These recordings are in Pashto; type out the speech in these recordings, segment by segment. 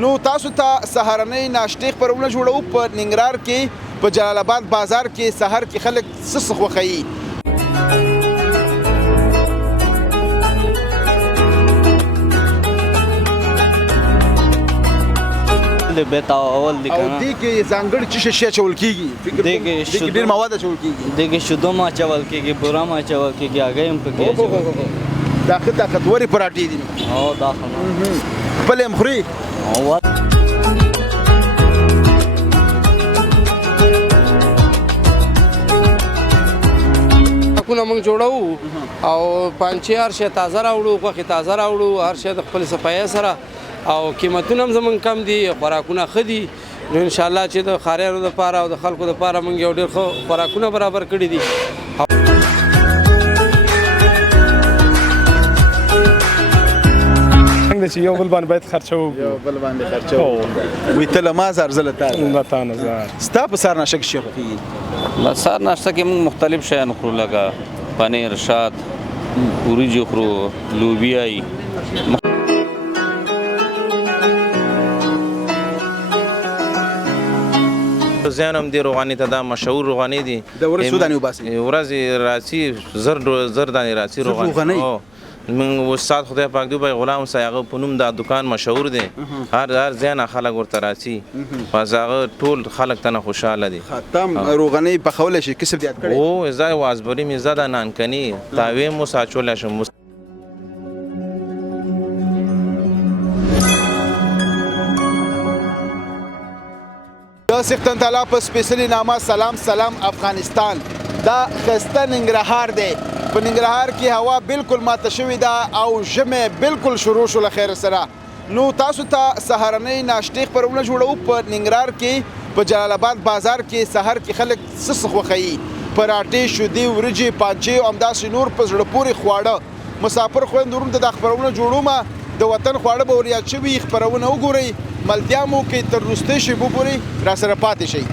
نو تاسو ته سهارنۍ ناشتې خپرونه جوړو په ننګرهار کې په جلال آباد بازار کې سحر کې خلک څه خوښوي. اول دي او دې کې ځانګړي څه شی اچول کېږي؟ دې کې ډېر مواد اچول کېږي. دې کې شیدو ما اچول کېږي، بوره ما اچول کېږي، هګۍ هم پکې اچول. دا ښه طاقتورې پراټې دي. او دا ښه خپلې هم خوري؟ کونه موږ جوړو او پانچې هر شی تازه راوړو، غوښې تازه راوړو، هر شی د خپل صفایۍ سره، او قیمتونه هم زموږ کم دي، خوراکونه ښه دي. نو انشاءالله چې د ښاریانو دپاره او د خلکو دپاره موږ یو ډېر ښه خوراکونه برابر کړي دي. چې یو بل باندې باید خرچه وکړو، یو بل باندې خرچه وکړو. وایي ته له ما زر زه له تا نظر. ستا په سهار ناشته کې څه خوښېږي؟ په سهار ناشته کې موږ مختلف شیان خورو، لکه پنیر، شات، وریجې خورو، لوبیایي. زیان هم دی روغاني ته، دا مشهور روغاني دي. د ورځې څو دانې وباسئ؟ ورځې راځي زر دانې راځي روغاني. من استاد خدای پاک دی بای غلام صاحب هغه په نوم دا دکان مشهور دی، هر ځای خلک ورته راځي، پس هغه ټول خلک ته خوشاله دي. ختم روغنۍ پخولی شي کسب دې یاد کړی؟ او ازای وازبری می زده نانکنی تاوی مو ساچول شم. د سختن تعالی په سپیشلی نامه سلام سلام افغانستان. دا خسته ننګرهار دی. په ننګرهار کې هوا بالکل ماته شوې ده او ژمی بالکل شروع شو له خیر سره. نو تاسو ته سهارنۍ ناشتې خپرونه جوړو په ننګرهار کې په جلال آباد بازار کې سحر کې خلک څه خوښوي؟ پراټې، شیدې، وریجې، پانچې او همداسې نور په زړه پورې خواړه. مسافر خویندو ورونو ته دا خپرونه جوړومه، د وطن خواړه به ور یاد شوي. خپرونه وګورئ، ملتیا مو کې تر وروستۍ شېبو پورې راسره پاتې شئ.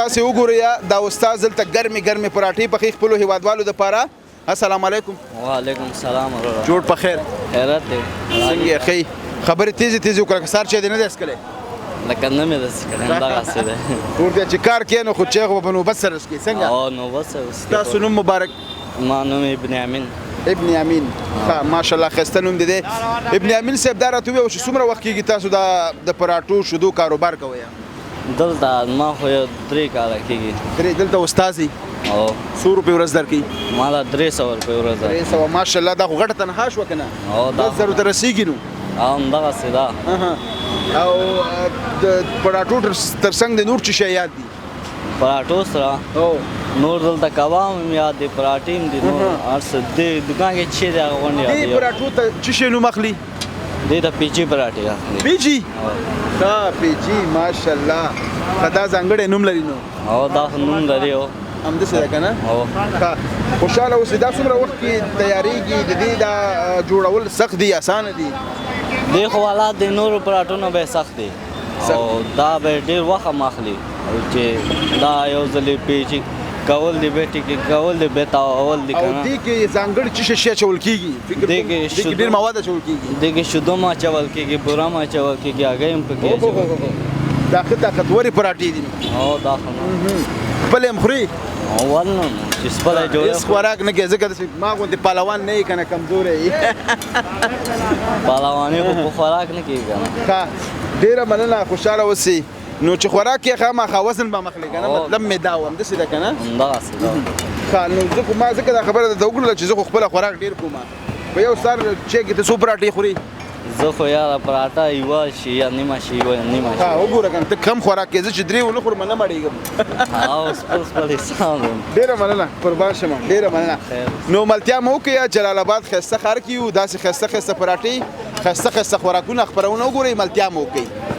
تاسو وګورئ دا استاد دلته ګرمې ګرمې پراټې پخې خپلو هیوادوالو دپاره. السلام علیکم. وعلیکم السلام ورحمة. جوړ په خیر؟ خیرات دی. څنګه یې ښې؟ خبرې تیزې تیزې وکړه، که سهار چای دې نه دی څښلی؟ لکه نه مې ده څښلی، همدغسې دی. ورته چې کار کوې نو خو چای خو به په نوبت سره څښې. څنګه؟ او نوبت سره څښې. ستاسو نوم مبارک؟ ما نوم ابن امین. ابن امین. ښه ماشاءالله ښایسته نوم دې دی. ابن امین صاحب دا راته ووایه چې څومره وخت کېږي تاسو د پراټو شیدو کاروبار کوئ؟ دلته ما خو یو 3 کاله کېږي. دلته استاذ یې؟ او څو روپۍ ورځ درکوي؟ ما له 300 روپۍ ورځ. 300 ماشاءالله دا خو غټه تنخوا شوه که نه؟ او دا 10,000 ته رسېږي نو؟ همدغسې ده. او د پراټو تر څنګ د نور څه شی یاد دي؟ پراټو سره نور دلته کباب هم یاد دی، پراټې هم دي، نور هر څه دې دکان کې چې دی هغه غونډې یاد دي. دې پراټو ته څه شی نوم اخلي؟ دې ته پیچي پراټې اخلي. پیچي؟ ښه پیچي ماشاءالله. دا ځانګړی نوم لري نو؟ او دا نوم لري. همداسې ده که نه؟ ښه خوشحاله اوسئ. دا څومره وخت کې تیارېږي د دې دا جوړول سخت دي اسانه دي؟ دې خو حالات د نورو پراټو نه به سخت دي او دا به ډېر وخت هم اخلي چې دا یو ځل پیچی کول دی بیٹی کې کول دی به تاول دی او کنه دې کې ځانګړي څه شی چول کیږي فکر دې کې کوم ډیر مواد چول کیږي دغه شودو ما چول کېږي بورا ما چول کېږي هغه هم پکې دا طاقتوري پراټې دي او دا خو بل هم خوري اول نو چې سپلای هیڅ جوړ خوراک نه کې ځکه ما غوندې پهلوان نه یې کنه کمزوری یې پهلواني خو په خوراک نه کېږي کنه ښه ډیره مننه خوشحاله اوسئ نو چې خوراک یې خامخا وزن به مخلي کنه مطلب مې دا و همداسې ده کنه همدغسې ده ښه نو زه خو ما ځکه دا خبره درته وکړله چې زه خو خپله خوراک ډېر کوم په یو سر چای کې ته څو پراټې خوري زه خو یاره پراټه یوه شي یا نیمه شي یوه نیمه شي ها وګوره کنه ته کم خوراک کې زه چې درې ونه خورم نه مړېږم او سپل سپل حساب یم ډېره مننه قربان شم ډېره مننه نو ملتیا مو وکړه جلال آباد ښایسته ښار کې یو داسې ښایسته ښایسته پراټې ښایسته ښایسته خوراکونه خپرونه وګورئ ملتیا مو وکړئ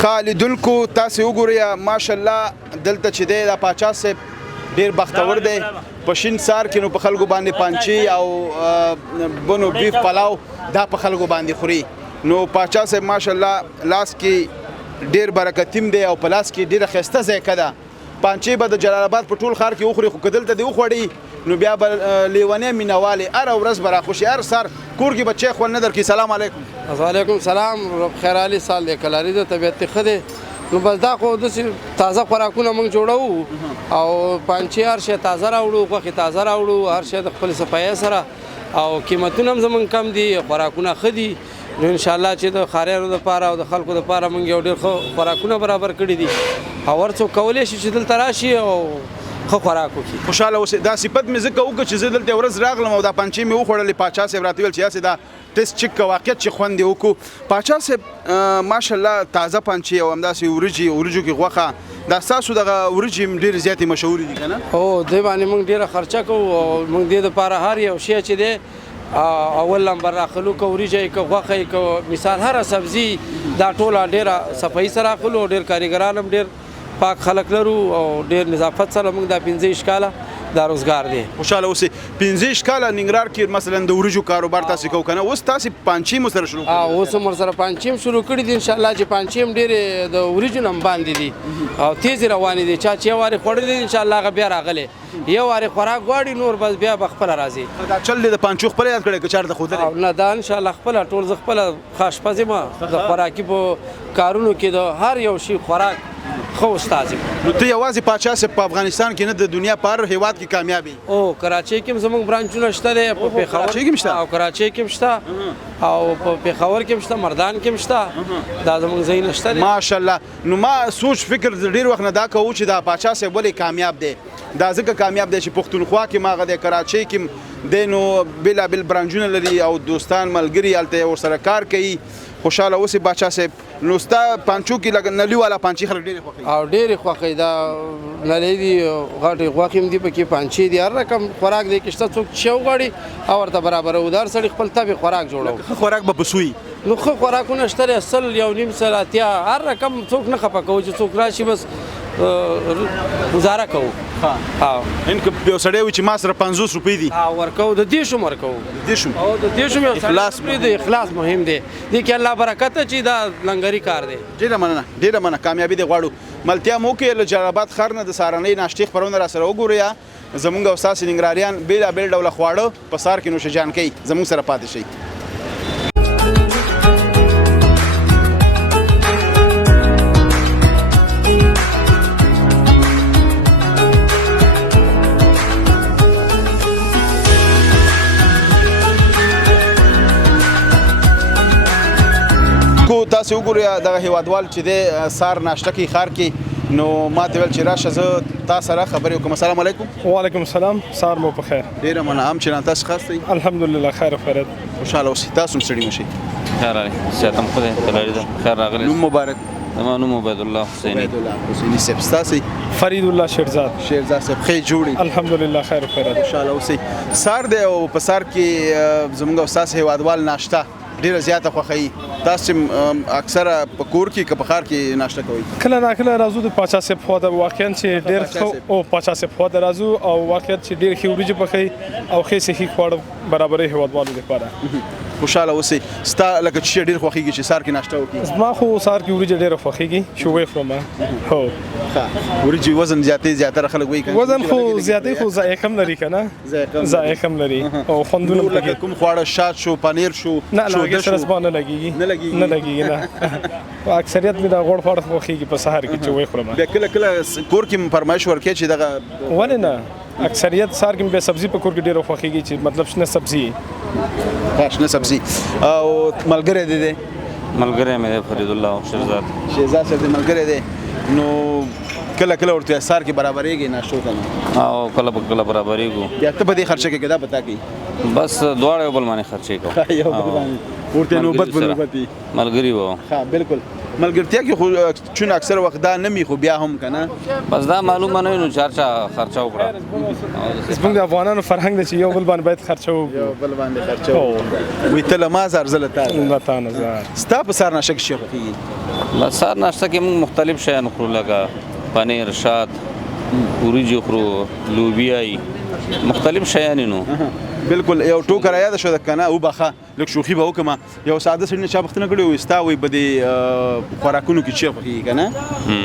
خالدونکو تاسو وګورئ ماشاءالله دلته چې دی دا پاچا صاحب ډیر بختور دی په شین سار کې نو په خلکو باندې پانچی او بنو بیف پلاو دا په خلکو باندې خوري نو پاچا صاحب ماشاءالله لاس کې ډیر برکتیم دی او په لاس کې ډیره ښایسته ځایکه ده پانچی به د جلال آباد په ټول ښار کې وخوري خو که دلته دی وخوړي نو بیا به لیونی مینهوالې هره ورځ به راخوشي هر سر کور کې به چای خوند نه درکړي سلام علیکم وعلیکم سلام خیر علي سال دی کلاري د طبیعت ښه دی نو بس دا خو داسې تازه خوراکونه موږ جوړوو او پانچی هر شی تازه راوړو غوښې تازه راوړو هر شی د خپل صفایۍ سره او قیمتونه هم زموږ کم دي خوراکونه ښه دي نو انشاءالله چې د ښاریانو دپاره او د خلکو دپاره موږ یو ډېر ښه خوراکونه برابر کړي دي او هر څوک کولی شي چې دلته راشي او ښه خوراک وکړي خوشحاله اوسئ دا صفت مې ځکه وکړه چې زه دلته ورځ راغلم او دا پنچې مې وخوړلې پاچا صاحب راته ویل چې یاسې دا ټیسټ چک که واقعیت چې خوند یې وکړو پاچا صاحب ماشاءالله تازه پنچې او همداسې وریجو کې غوښه دا ستاسو دغه وریجې ډېرې زیاتې مشهورې دي که نه هو دې باندې موږ ډېره خرچه کوو او موږ دې دپاره هر یو شی چې دی اول نمبر راخلو که وریجه که غوښه که مثال هره سبزي دا ټوله ډېره صفایي سره اخلو ډېر کارګران هم ډېر پاک خلک لرو او ډېر نظافت سره موږ دا 15 کاله دا روزګار دی. خوشاله اوسئ. 15 کاله ننګرهار کې مثلا د وریجو کاروبار تاسو کوو کنه، اوس تاسو پانچی مو سره شروع کړی؟ اوس هم ورسره پانچیم شروع کړي دي. انشاءالله چې پانچیم ډېرې د وریجو نه هم باندې دي او تیزې روانې دي. چا چې یو وارې خوړلې دي انشاءالله هغه بیا راغلی، یو وارې خوراک غواړي نور بس بیا به خپله راځي. دا چل دی د پانچو خپل یاد کړی که چارته ښودلی؟ نه دا انشاءالله خپله ټول زه خپله ښه اشپز یم. د خوراکي په کارونو کې د هر یو شي خوراک ښه استاد یم. نو ته یوازې پاچا صاحب په افغانستان کې نه د دنیا په هر هېواد کې کامیاب یې؟ او کراچۍ کې هم زموږ برانچونه شته دی، په پېښور کراچۍ کې هم شته؟ او کراچۍ کې هم شته او په پېښور کې هم شته، مردان کې هم شته. دا زموږ ځایونه شته دی. ماشاءالله. نو ما سوچ فکر ډېر وخت نه دا کوو چې دا پاچا صاحب ولې کامیاب دی. دا ځکه کامیاب دی چې پښتونخوا کې ما هغه د کراچۍ کې دی نو بېلابېل برانچونه لري او دوستان ملګري هلته ورسره کار کوي. خوشاله اوسئ باچا صاحب. نو ستا پانچو کې لږ نلي والا پانچې خلک ډېرې خوښوي؟ او ډېرې خوښوي. دا نلۍ دي، غټې غوښې هم دي پکې، پانچې دي، هر رقم خوراک دی کې شته. څوک چې وغواړي او ورته برابروو. د هر سړي خپل طبع خوراک جوړوو. ښه خوراک به پسوي؟ نو ښه خوراکونه شته دی، 100 یو نیم 100 اتیا هر رقم. څوک نه خفه کوو چې څوک راشي بس گزاره کوو. ان که یو سړی وي چې ما سره 50 روپۍ دي ورکوو، د دې شوم ورکوو. د دې شوم او د دې شوم اخلاص دی. اخلاص مهم دی. دې کې الله برکت چې دا لنګري کار دی. ډېره مننه، ډېره مننه. کامیابي دې غواړو. ملتیا مو کې له جلال آباد ښار نه د سهارنۍ ناشتې خپرونه را سره وګورئ. زمونږ او ستاسې ننګرهاریان بېلابېل ډوله خواړه په سهار کې نوشجان کوي. زمونږ سره پاتې شئ. تاسو وګورئ دغه هیوادوال چې د سهار ناشته کوي ښار کې، نو ما ته ویل چې راشه زه تا سره خبرې وکړم. السلام علیکم. وعلیکم السلام. سهار مو په خیر. ډېره مننه. هم چې تاسو ښه یاستئ؟ الحمدلله خیر او خیریت. خوشحاله اوسئ. تاسو هم ستړي مه شئ. خیر راغلی. صحت هم ښه دی. تللی ده. خیر راغلی. نوم مبارک؟ زما نوم عبیدالله حسیني. عبیدالله حسیني صاحب. ستاسې؟ فرید الله شیرزاد. شیرزاد صاحب. ښې جوړې؟ الحمدلله خیر او خیریت. خوشحاله اوسئ. سهار دی او په سهار کې زموږ او ستاسې هیوادوال ناشته ډېره زیاته خوښوي. تاسو چې اکثره په کور کې که په ښار کې ناشته کوئ؟ کله ناکله راځو د پاچا صاحب خوا ته، واقعا چې ډېر ښه او پاچا صاحب خوا ته راځو او واقعا چې ډېر ښې وریجې پخوي او ښې صحي خواړه برابروي هیوادوالو لپاره. خوشحاله اوسئ. ستا لکه چې ډېر خوښېږي چې سهار کې ناشته وکړي؟ زما خو سهار کې وریجې ډېره خوښېږي. شوبې خورم. هو وریجې وزن زیاتره خلک وایي وزن خو زیاتې خو ذایقه هم لري که نه؟ ذایقه هم لري او خوندونه هم لکه کوم خواړه شات شو، پنیر شو، نه هغې سره زما نه لګېږي. نه لګېږي نه. اکثریت مې د غوړ خواړه خوښېږي په سهار کې چې وخورم. بیا کله کله کور کې فرمایش ورکوې چې دغه؟ ولې نه، اکثریت سهار کې بیا سبزي په کور کې ډېره خوښېږي چې مطلب شنه سبزي. شنه سبزي. او ملګری دی دی؟ ملګری مې دی فرید الله شیرزاد. شیرزاد صاحب دې ملګری دی. نو کله کله ورته سهار کې برابرېږي ناشتو ته نه؟ او کله په کله برابرېږو. بیا ته په دې خرچه کې دا پتا کوي؟ بس دواړه یو بل باندې خرچې کوو. یو بل باندې ورته نوبت په نوبت وي. ملګري وو. ها بالکل. ملګرتیا کې خو چون اکثر وخت دا نه می خو بیا هم که نه بس دا معلومه نه وي نو چار چا خرچه وکړه. زموږ د افغانانو فرهنګ دی چې یو بل باندې باید خرچه وکړو. یو بل باندې خرچه وکړو. وي ته له ما زر زه له تا. له تا نه زر. ستا په سهار ناشته کې څه خوښېږي؟ بس سهار ناشته کې موږ مختلف شیان خورو لکه پنیر، شات، وریجې خورو، لوبیا، مختلف شیان نو. بالکل. یو ټوکه را یاده شوه که نه وبخه لږ شوخي به وکړم. یو ساده سړي نه چا پوښتنه کړې وي ستا وایي په دې خوراکونو کې څه خوښېږي که نه؟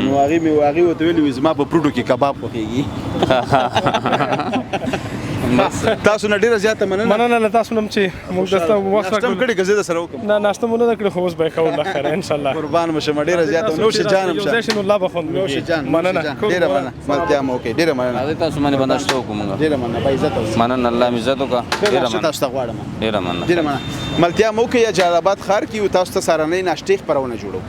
نو هغې ورته ویلي وي زما په پروټو کې کباب خوښېږي. تاسو نه ډېره زیاته مننه له تاسو نه هم چې موږ دلته وخت ناشته هم کړې که زه درسره وکړم؟ نه ناشته مو نه ده کړې خو اوس به یې کوو الله خیره انشاءالله. قربان به شم. ډېره زیاته نوش جان هم شه. یو ځای شي نو الله به خوند وکړي. مننه. ډېره مننه. ملتیا مو وکړئ. ډېره مننه. راځئ تاسو باندې به ناشته وکړو موږ. ډېره مننه. با عزت اوسئ. مننه. الله مې عزت وکړه. ډېره مننه. تاسو ته غواړم. ډېره مننه. ډېره مننه. ملتیا مو وکړئ. جلال آباد ښار کې یو تاسو ته سهارنۍ ناشتې خپرونه جوړوو.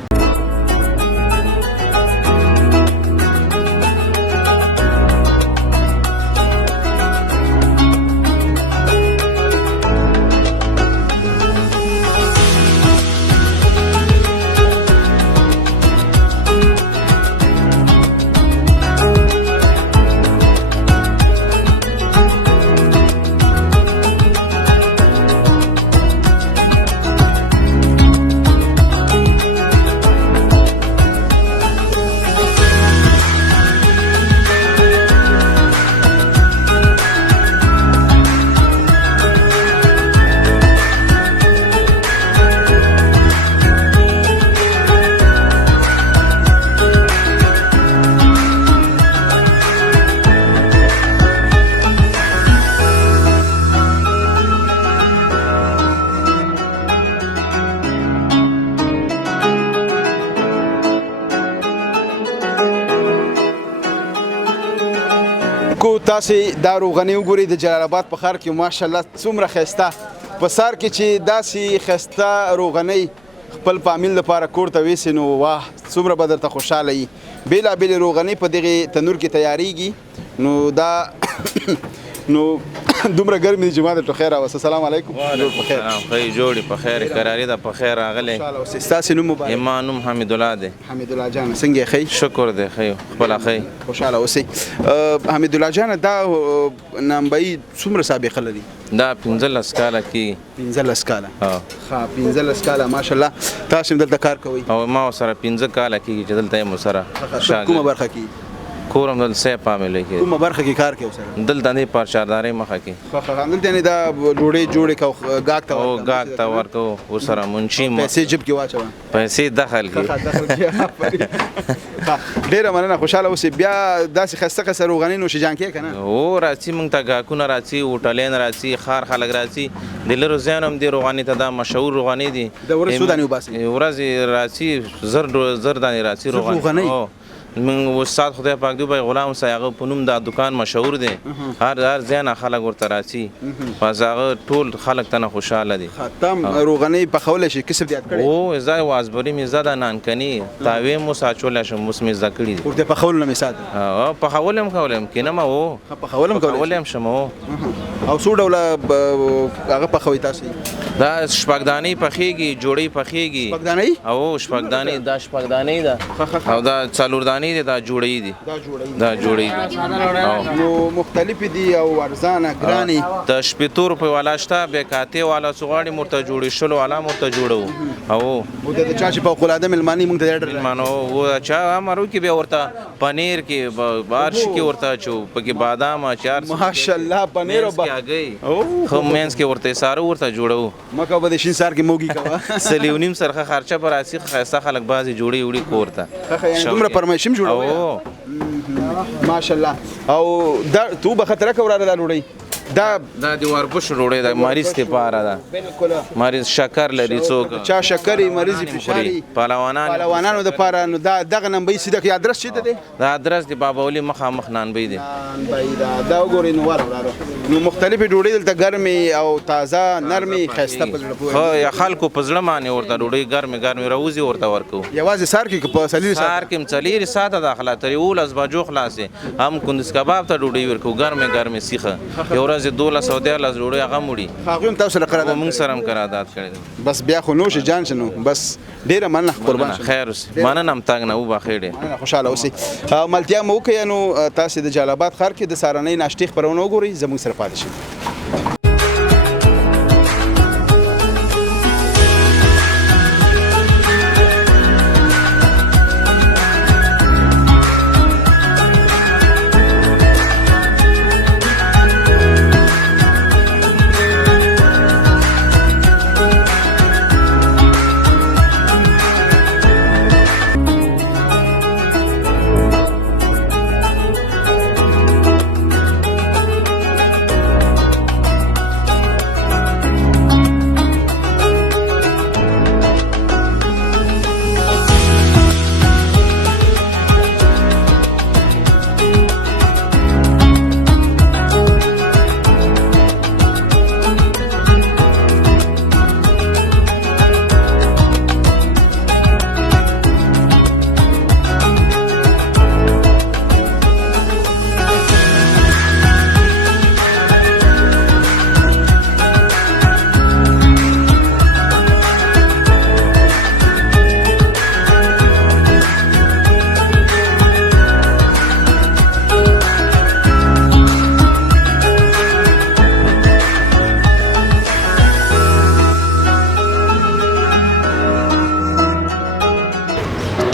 لیدونکو تاسې دا روغنۍ وګورئ د جلال آباد په ښار کې ماشاءالله څومره ښایسته په سهار کې چې داسې ښایسته روغنۍ خپل فامیل لپاره کور ته ویسې نو واه څومره به درته خوشحاله وي. بېلابېلې روغنۍ په دغې تنور کې تیارېږي نو دا نو دومره ګرمې دي چې ما درته خیر راوسته. السلام علیکم. وعلیکم السلام. ښه جوړې په خیر قراري ده په خیر راغلی. ستاسې نوم مبارک؟ زما نوم حمیدالله دی. حمیدالله جان څنګه یې ښه؟ شکر دی ښه خپله ښه خوشحاله اوسئ. حمیدالله جانه دا نامبایي څومره سابقه لري؟ دا 15 کاله کېږي. 15 کاله. ښه 15 کاله ماشاءالله. تاسو هم دلته کار کوئ؟ او ما ورسره 15 کاله کېږي چې دلته یم ورسره. کومه برخه کې؟ کور هم دلته سیف فامیلی کې. کومه برخه کې کار کوي ورسره؟ دلته نه پرچاردارۍ مخه کې. همدلته یعنې دا ډوډۍ جوړې کوو ګاګ ته او ګاګ ته ورکوو ورسره منشي پیسې جیب کې واچوه. پیسې دخل کې. ډېره مننه خوشحاله اوسئ. بیا داسې ښایسته ښایسته روغنۍ نوشیجان کې که نه؟ او راځي موږ ته ګاهکونه راځي هوټلین راځي ښار خلک راځي د لرو ځایونو هم دې روغنۍ ته دا مشهور روغنۍ دي. د ورځې څو دانې وباسئ؟ ورځې راځي زر دانې راځي روغنۍ. من استاد خدای پاک دی بای غلام صاحب هغه په نوم دا دکان مشهور دی. هر ځای نه خلک ورته راځي. پس هغه ټول خلک ته نه خوشحاله دي. تم روغنۍ پخولی شي کسب یاد کړی؟ او زه وازبري مې زده نانکني تاوې مو ساچولی شم اوس مې زده کړي دي. ورته پخولو نه مې ساده؟ پخول هم کولی یم کینه ما و پخول هم کولی پخولی هم شم. او څو ډوله هغه پخوئ تاسو؟ دا شپږدانۍ پخېږي جوړۍ پخېږي. شپږدانۍ؟ او شپږدانۍ دا شپږدانۍ ده او دا څلوردانۍ دي دا جوړۍ دي. دا جوړۍ دي نو مختلفې دي او ارزانه ګرانې. د شپېتو روپۍ والا شته بیا کاتې والا څو غواړي مرته جوړې شلو والا مرته جوړو. او د چا چې فوق العاده مېلمانې موږ ته ډېر مېلمانه و چا امرو کې بیا ورته پنیر کې بارش کې ورته چو پکې بادام اچار ماشاءالله پنیر او هغې خو منځ کې ورته ساره ورته جوړو. مکه به د شین سهار کې موږي کوه سلیونیم سرخه خرچه پر راسي ښایسته خلک بعضې جوړې وړي کور ته دومره فرمایش هم جوړوي ماشاءالله. او دا تو به خطر کوي دا ډوډۍ دا د وربش ډوډۍ د مریض لپاره ده. بالکل مریض شکر لري څوک چا شکرې مریض فشاري پهلوانانو دپاره. نو دا دغه نمبۍ سیده کې ادرس چېرته دی؟ دا ادرس د بابا ولي مخامخ نانبۍ دی. دا وګورئ نو وروړه نو مختلفې ډوډۍ دلته ګرمې او تازه نرمې ښایسته په زړه پورې. خو یا خلکو په زړه باندې ورته ډوډۍ ګرمې راوځي ورته ورکوو. یوازې سهار کې په سهار کې هم څلېرې ساعته داخله تر 11 بجو خلاصې هم کندز کباب ته ډوډۍ ورکوو ګرمې سیخه. یو ورځ 1200 ډوډۍ هغه مړي هغوی هم تاسو سره قرارداد موږ سره هم قرارداد کړی دی. بس بیا خو نوش جان شنو بس ډېره مننه قربان شم. خیر اوسئ مننه هم تګ نه وبخښئ ډېر خوشحاله اوسئ. ملتیا مو وکړئ نو تاسې د جلال آباد ښار کې د سهارنۍ ناشتې خپرونه وګورئ زموږ سره پاتې شئ.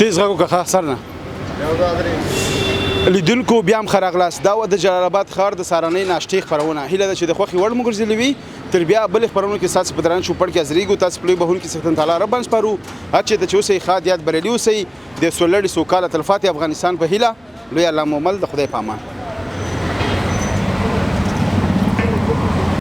تیز غږ وکړه سر نه لیدونکو بیا هم ښه راغلاست. دا وه د جلال آباد ښار د سهارنۍ ناشتې خپرونه. هیله ده چې د خوښې وړ مو ګرځېدلې وي. تر بیا بلې خپرونو کې ستاسو په درانه چوپړ کې حاضرېږو. تاسو په لوی بهونکي څښتن تعالی رب باندې سپارو. هر چېرته چې اوسئ ښاد یاد بریالي اوسئ. د سولړې سوکاله تلفاتې افغانستان په هیله لوی الله مو مل د خدای په امان.